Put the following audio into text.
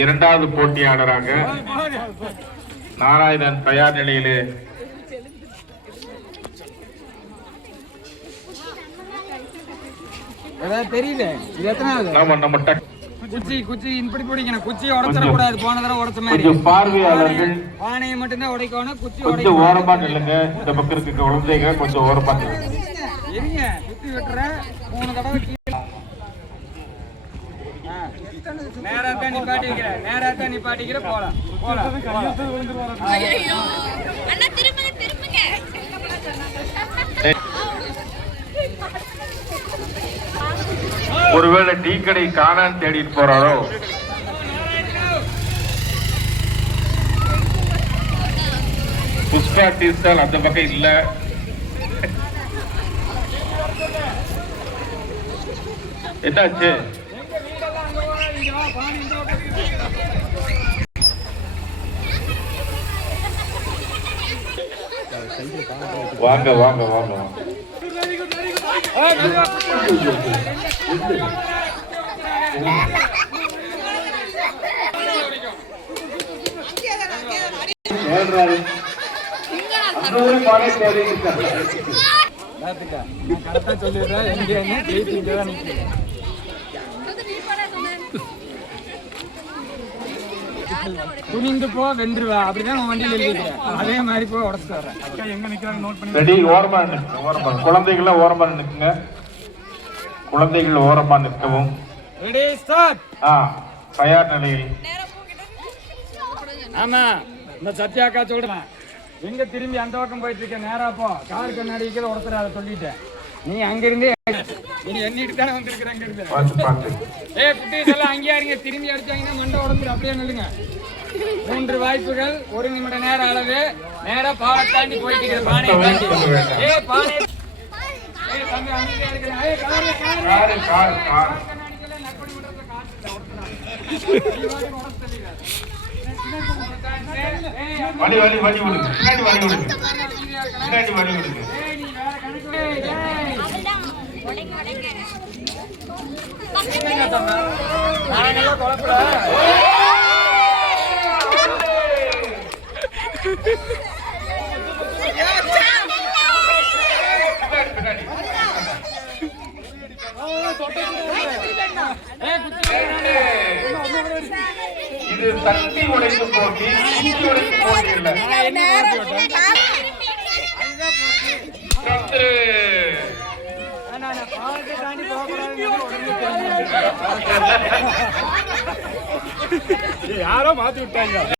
இரண்டாவது போட்டியாளராக நாராயணன் தயார் நிலையிலே தெரியல. நம்ம குச்சி குச்சி இப்படி பிடிக்கணும். குச்சி உடைச்சிட கூடாது. போன தடவை உடைச்ச மாதிரி பார்வையாளர்கள் பானையை மட்டும்தான் உடைக்கணும். குச்சி கொஞ்சம் ஓரமா நில்லுங்க. இந்த பக்கம் இருக்க குழந்தைங்க கொஞ்சம் ஓரமா இருங்க. குத்தி வெட்டுறேன். போன தடவை நேராத்தான் நிப்பாட்டிக்கிற போலாம். ஒருவேளை டீ கடை காணான்னு தேடிட்டு போறாரோ? புஷ்பா டீ ஸ்டால் அந்த பக்கம் இல்ல. என்னாச்சு? வாங்க வாங்க வாங்க வாங்க. துணிந்து போ வென்றுவா. அப்படிதான் வண்டியில் எழுதிக்கிறேன். அதே மாதிரி போய் உடச்சு வர்றேன். எங்க நிக்கிறாங்க நோட் பண்ணி. ரெடி. ஓரமா ஓரமா குழந்தைகள் ஓரமா நிற்குங்க. குழந்தைகள் ஓரமா நிற்கவும். Ready start. தயார் நிலையில். ஆமா இந்த சத்யாக்கா சொல்றேன். எங்க திரும்பி அந்த பக்கம் போயிட்டு இருக்க. நேரா போ. கார் கண்ணாடி உடச்சுற. அதை சொல்லிட்டேன். நீ அங்கிருந்து நீ எண்ணிட்டு தானே வந்திருக்கிறேன். குட்டீஸ் எல்லாம் அங்கேயா இருங்க. திரும்பி அடிச்சாங்கன்னா மண்டை உடம்புல அப்படியே நில்லுங்க. 3 வாய்ப்புகள். 1 நிமிட நேர அளவு. நேரா பாலை தாண்டி போயிட்டு இருக்கிற பானையை தாண்டி. பானை தம்பி அமைதியா இருக்கிறேன். வழி வழி வழி விடுங்க. பின்னாடி வழி விடுங்க. பின்னாடி வழி விடுங்க. இது சக்தி உடைக்கும் போட்டி, சக்தி உடைக்கும் போட்டி இல்ல. யாரோ மாத்தி விட்டாங்க.